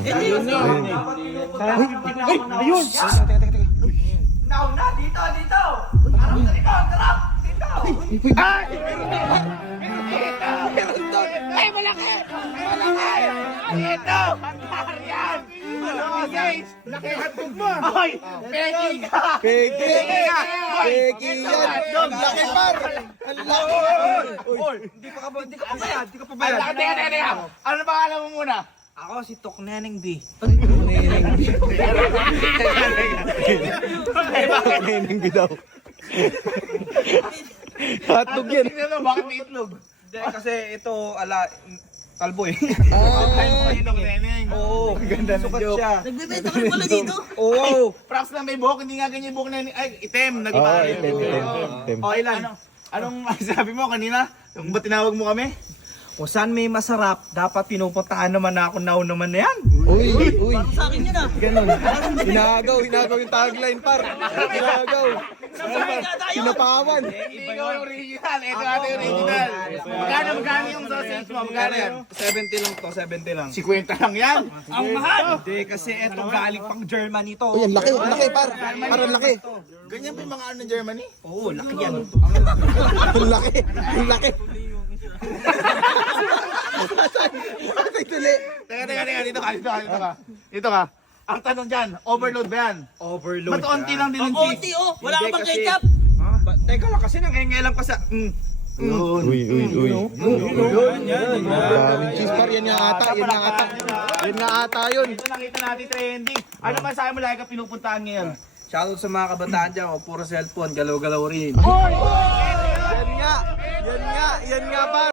Ayun na. Ayun. Nauna, dito, dito! Harap sa likod, harap! Dito! Ay! Meron doon! Ay, malaki! Malaki! Ito! Yan! Guys, laki hotdog mo! Ay! Peki ka! Peki! ka! Peki yan! Ang laki par! Ang laki! Oy, hindi ka pa bayad, hindi ka pa bayad. Teka. Ano pangalan mo muna? Ako si Tok Neneng B. Neneng daw. Hotdog yan. Tingnan mo, bakit may itlog? Hindi, kasi ito, kalbo eh. Oo. Ganda ng joke. Siya. Nagbebenta ka rin pala dito. Oo. Props lang may buhok, hindi nga ganyan yung buhok na ay itim, Oo, nag-iba. itim. O, ilan? Anong sabi mo kanina? Kung ba tinawag mo kami? Kung saan may masarap, dapat pinupuntahan naman ako now naman na yan. Uy, uy. Parang sa akin yun ah. Ganun. Hinagaw yung tagline par. Hinagaw. Sinapawan. Hindi ko original, ito ating original. Magkano yung sausage mo? Magkano yan? 70 lang to, 70 lang. 50 lang yan. Ang mahal! Hindi, kasi eto galing pang Germany to. Uy, ang laki par. Parang laki. Ganyan pa yung mga ano ng Germany? Oo, laki yan. Ang laki. Ang laki. Patay tuli. Teka, dito ka. Dito ka. Ang tanong dyan, overload ba yan? Overload. Ba't onti lang din Ang yung konti cheese? oh. Wala ka Hindi bang kasi- ketchup? Teka lang, kasi nangengelang pa sa... Uy. Daming cheese par. Yan nga ata. Yan nga ata yun. Ito nakita natin trending. Ano man sa mo lagi ka pinupuntahan ngayon? Shoutout sa mga kabataan dyan, puro cellphone, galaw-galaw rin. Yan nga par.